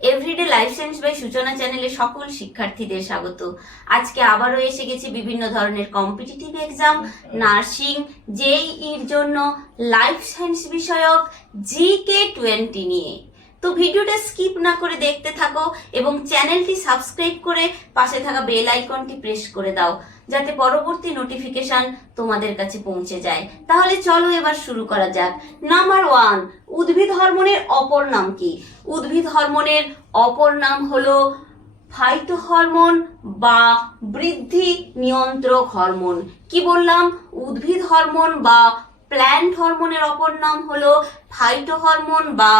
Everyday life science by সূচনা চ্যানেলে সকল শিক্ষার্থীদের স্বাগত। আজকে আবারও এসে গেছি বিভিন্ন ধরনের কম্পিটিটিভ এক্সাম, নার্সিং, জেইইর জন্য লাইফ সায়েন্স বিষয়ক GK20 নিয়ে। তো ভিডিওটা স্কিপ না করে দেখতে থাকো এবং চ্যানেলটি সাবস্ক্রাইব করে পাশে থাকা বেল আইকনটি প্রেস করে দাও, যাতে পরবর্তী নোটিফিকেশন তোমাদের কাছে পৌঁছে যায়। তাহলে চলো এবার শুরু করা যাক। নাম্বার 1, উদ্ভিদ হরমোনের অপর নাম কি? উদ্ভিদ হরমোনের অপর নাম হলো ফাইটো হরমোন বা বৃদ্ধি নিয়ন্ত্রক হরমোন। কি বললাম? উদ্ভিদ হরমোন বা প্ল্যান্ট হরমোনের অপর নাম হলো ফাইটো হরমোন বা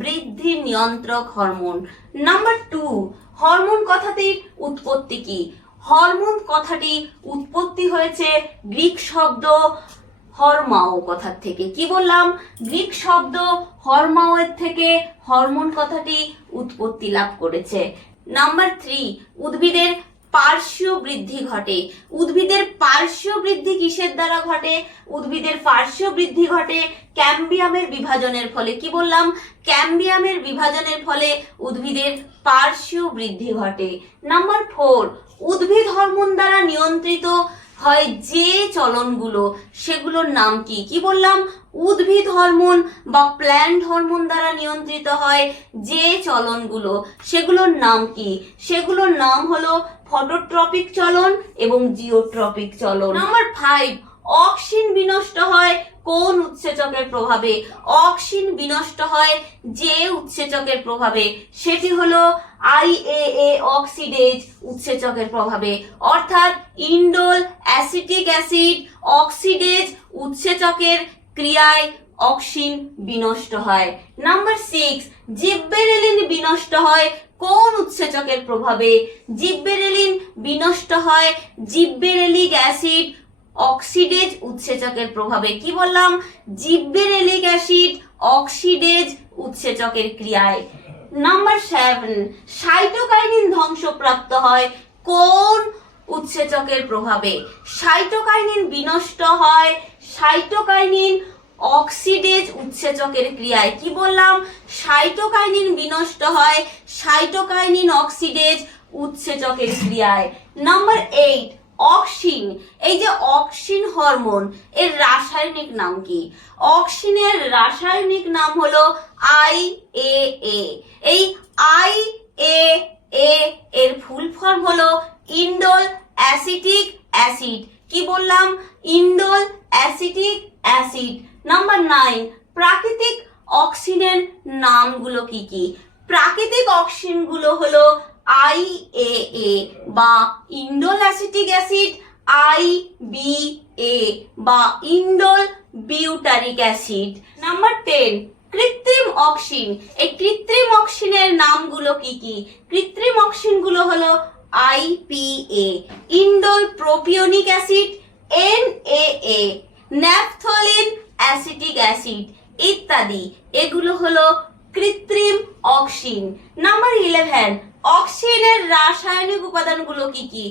বৃদ্ধি নিয়ন্ত্রক হরমোন। নাম্বার 2, হরমোন কথাটির উৎপত্তি কি? হরমোন কথাটি উৎপত্তি হয়েছে গ্রিক শব্দ হরমাও কথার থেকে। কি বললাম? গ্রিক শব্দ হরমাও এর থেকে হরমোন কথাটি উৎপত্তি লাভ করেছে। নাম্বার 3, উদ্ভিদের পার্শ্বীয় বৃদ্ধি ঘটে। উদ্ভিদের পার্শ্বীয় বৃদ্ধি কিসের দ্বারা ঘটে? উদ্ভিদের পার্শ্বীয় বৃদ্ধি ঘটে ক্যাম্বিয়ামের বিভাজনের ফলে। কি বললাম? ক্যাম্বিয়ামের বিভাজনের ফলে উদ্ভিদের পার্শ্বীয় বৃদ্ধি ঘটে। নাম্বার 4, উদ্ভিদ হরমোন দ্বারা নিয়ন্ত্রিত হয় যে চলনগুলো, সেগুলোর নাম কি? কি বললাম? উদ্ভিদ হরমোন বা প্ল্যান্ট হরমোন দ্বারা নিয়ন্ত্রিত হয় যে চলনগুলো, সেগুলোর নাম কি? সেগুলোর নাম হলো ফটোট্রপিক চলন এবং জিওট্রপিক চলন। নাম্বার 5, অক্সিন বিনষ্ট হয় কোন উৎসেচকের প্রভাবে? অক্সিন বিনষ্ট হয় যে উৎসেচকের প্রভাবে, সেটি হলো IAA অক্সিডেজ উৎসেচকের প্রভাবে, অর্থাৎ ইন্ডোল অ্যাসিটিক অ্যাসিড অক্সিডেজ উৎসেচকের ক্রিয়ায় অক্সিন বিনষ্ট হয়। নাম্বার 6, জিব্বেরেলিন বিনষ্ট হয় কোন উৎসেচকের প্রভাবে? জিব্বেরেলিন বিনষ্ট হয় জিব্বেরেলিক অ্যাসিড অক্সিডেজ উৎসেচকের প্রভাবে। কি বললাম? জিব্বেরেলিক অ্যাসিড অক্সিডেজ উৎসেচকের ক্রিয়ায়। নাম্বার 7, সাইটোকাইনিন ধ্বংসপ্রাপ্ত হয় কোন উৎসেচকের প্রভাবে? সাইটোকাইনিন বিনষ্ট হয় সাইটোকাইনিন অক্সিডেজ উৎসেচকের ক্রিয়ায়। কি বললাম? সাইটোকাইনিন বিনষ্ট হয় সাইটোকাইনিন অক্সিডেজ উৎসেচকের ক্রিয়ায়। Number 8, auxin. এই যে অক্সিন হরমোন, এর রাসায়নিক নাম কি? অক্সিনের রাসায়নিক নাম হলো IAA। এই IAA এর ফুল ফর্ম হলো ইন্ডোল অ্যাসিটিক অ্যাসিড। কি বললাম? Indole acetic acid. নাম্বার 9, প্রাকৃতিক অক্সিনের নামগুলো কি কি? প্রাকৃতিক অক্সিনগুলো হলো IAA বা ইন্ডোল অ্যাসিটিক অ্যাসিড, IBA বা ইন্ডোল বিউটারিক অ্যাসিড। নাম্বার 10, কৃত্রিম অক্সিন। এই কৃত্রিম অক্সিনের নামগুলো কি কি? কৃত্রিম অক্সিনগুলো হলো IPA indole propionic acid, NAA naphthalene acetic acid ইত্যাদি। এগুলো হলো কৃত্রিম অক্সিন। নাম্বার 11, অক্সিনের রাসায়নিক উপাদানগুলো কি কি?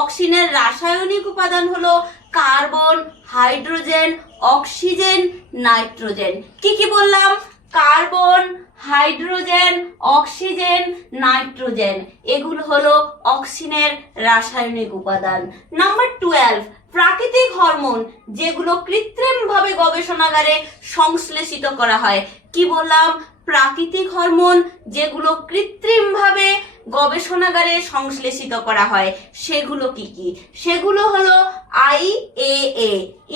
অক্সিনের রাসায়নিক উপাদান হলো কার্বন, হাইড্রোজেন, অক্সিজেন, নাইট্রোজেন। কি কি বললাম? কার্বন, হাইড্রোজেন, অক্সিজেন, নাইট্রোজেন, এগুলো হলো অক্সিনের রাসায়নিক উপাদান। নাম্বার 12, প্রাকৃতিক হরমোন যেগুলো কৃত্রিমভাবে গবেষণাগারে সংশ্লেষিত করা হয়। কি বললাম? প্রাকৃতিক হরমোন যেগুলো কৃত্রিমভাবে গবেষণাগারে সংশ্লেষিত করা হয়, সেগুলো কি কি? সেগুলো হলো IAA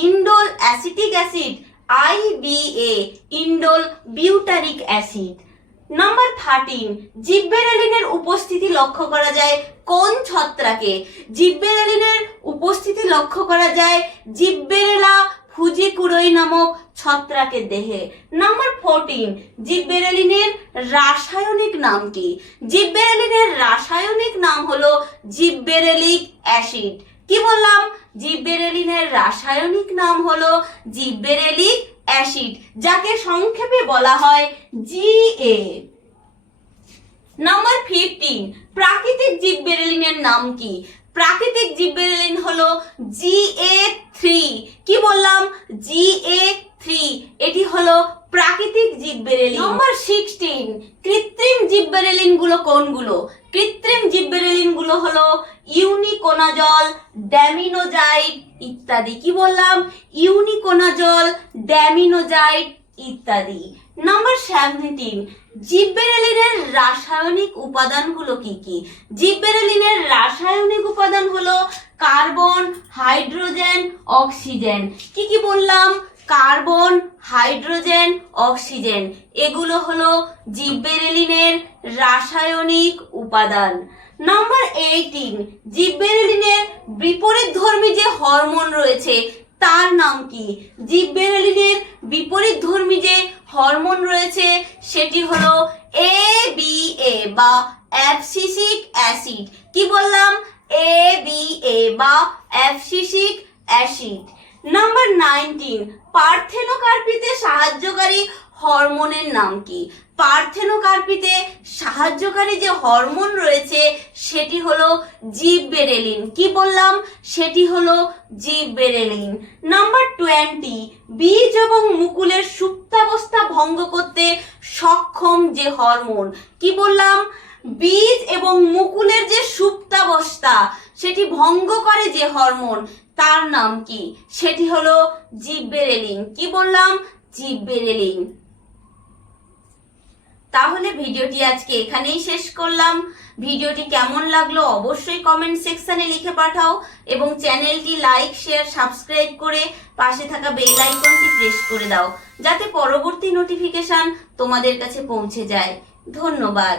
indole acetic acid, IBA indole butyric acid. Number 13, জিব্বেরেলিনের উপস্থিতি লক্ষ্য করা যায় কোন ছত্রাকে? জিব্বেরেলিনের উপস্থিতি লক্ষ্য করা যায় জিব্বেরেলা ফুজিকুরোই নামক ছত্রাকের দেহে। নাম্বার 14, জিব্বেরেলিনের রাসায়নিক নাম কি? জিব্বেরেলিনের রাসায়নিক নাম হলো জিব্বেরেলিক অ্যাসিড। কি বললাম? জিব্বেরেলিনের রাসায়নিক নাম হলো জিব্বেরেলিক অ্যাসিড, যাকে সংক্ষেপে বলা হয় GA। নাম্বার 15, প্রাকৃতিক জিব্বেরেলিনের নাম কি? প্রাকৃতিক জিব্বেরেলিন হলো GA3। কি বললাম? GA3 এটি হলো প্রাকৃতিক জিববেরেলিন। নাম্বার 16, কৃত্রিম জিববেরেলিন গুলো কোনগুলো? কৃত্রিম জিববেরেলিন গুলো হলো ইউনিকোনাজল, ড্যামিনোজাইট ইত্যাদি। কি বললাম? ইউনিকোনাজল, ড্যামিনোজাইট ইত্যাদি। নাম্বার 17, জিববেরেলিনের রাসায়নিক উপাদানগুলো কি কি? জিববেরেলিনের রাসায়নিক উপাদান হলো কার্বন, হাইড্রোজেন, অক্সিজেন। কি কি বললাম? কার্বন, হাইড্রোজেন, অক্সিজেন, এগুলো হলো জিববেরেলিনের রাসায়নিক উপাদান। নাম্বার 18, জিববেরেলিনের বিপরীতধর্মী যে হরমোন রয়েছে তার নাম কি? জিববেরেলিনের বিপরীতধর্মী যে হরমোন রয়েছে সেটি হলো ABA বা অ্যাবসিসিক অ্যাসিড। কি বললাম? ABA বা অ্যাবসিসিক অ্যাসিড। নাম্বার 19, পার্থেনোকার্পিতে সাহায্যকারী হরমোনের নাম কি? পার্থেনোকার্পিতে সাহায্যকারী যে হরমোন রয়েছে সেটি হলো জিববেরেলিন। কি বললাম? সেটি হলো জিববেরেলিন। নাম্বার 20, বীজ এবং মুকুলের সুপ্তাবস্থা ভঙ্গ করতে সক্ষম যে হরমোন। কি বললাম? বীজ এবং মুকুলের যে সুপ্তাবস্থা সেটি ভঙ্গ করে যে হরমোন তার নাম কি? সেটি হলো জিববেরেলিন। কি বললাম? জিববেরেলিন। তাহলে ভিডিওটি আজকে এখানেই শেষ করলাম। ভিডিওটি কেমন লাগলো অবশ্যই কমেন্ট সেকশনে লিখে পাঠাও এবং চ্যানেলটি লাইক, শেয়ার, সাবস্ক্রাইব করে পাশে থাকা বেল আইকনটি প্রেস করে দাও যাতে পরবর্তী নোটিফিকেশন তোমাদের কাছে পৌঁছে যায়। ধন্যবাদ।